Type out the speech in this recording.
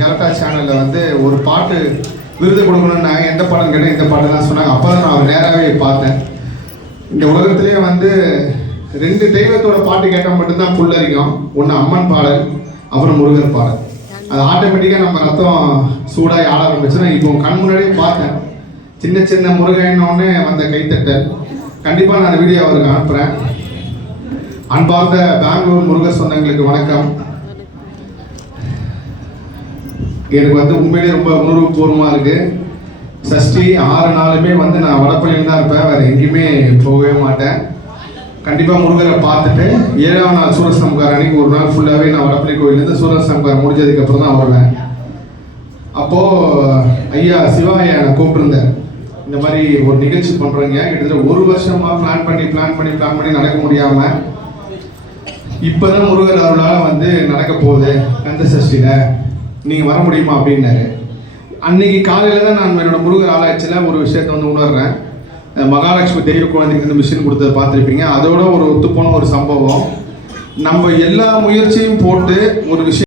கலட்டா சேனலில் வந்து ஒரு பாட்டு விருது கொடுக்கணுன்னாங்க. எந்த பாட்டுன்னு கேட்டால் இந்த பாட்டு தான் சொன்னாங்க. அப்போ தான் நான் நேராகவே பார்த்தேன். இந்த உலகத்திலே வந்து 2 தெய்வத்தோட பாட்டு கேட்டால் மட்டும்தான் புல்லரிக்கும். ஒன்று அம்மன் பாடல், அப்புறம் முருகர் பாடல். அது ஆட்டோமேட்டிக்காக நம்ம ரத்தம் சூடாகி ஆட ஆரம்பிச்சுன்னா இப்போ கண் முன்னாடியே பார்த்தேன். சின்ன சின்ன முருகன்னொன்னே வந்த கைத்தட்டல். கண்டிப்பாக நான் அந்த வீடியோ அவருக்கு அனுப்புகிறேன். அன்பார்ந்த பெங்களூர் முருகர் சொந்தங்களுக்கு வணக்கம். எனக்கு வந்து உண்மையிலே ரொம்ப உணர்வுபூர்வமாக இருக்குது. சஷ்டி 6 நாளுமே வந்து நான் வடப்பள்ளியில் தான் இருப்பேன், வேறு எங்கேயுமே போகவே மாட்டேன். கண்டிப்பாக முருகரை பார்த்துட்டு 7ஆம் நாள் சூரசம்கார் அன்னைக்கு ஒரு நாள் ஃபுல்லாகவே நான் வடப்பள்ளி கோயிலேருந்து சூரசம்கார் முடிஞ்சதுக்கப்புறம் தான் வருவேன். அப்போது ஐயா சிவாயா என்னை கூப்பிட்டுருந்தேன். இந்த மாதிரி ஒரு நிகழ்ச்சி பண்ணுறீங்க, கிட்டத்தட்ட 1 வருஷமாக பிளான் பண்ணி நடக்க முடியாமல் இப்போ தான் முருகர் அருளால் வந்து நடக்க போகுது கந்த சஷ்டியில், நீங்கள் வர முடியுமா அப்படின்னாரு. அன்னைக்கு காலையில் தான் நான் என்னோட முருகர் ஆராய்ச்சியில் ஒரு விஷயத்தை வந்து உணர்றேன். மகாலட்சுமி தெய்வ குழந்தைக்கு இந்த மிஷின் கொடுத்ததை பார்த்துருப்பீங்க. அதோட ஒரு ஒத்துப்போன ஒரு சம்பவம். நம்ம எல்லா முயற்சியும் போட்டு ஒரு விஷயம்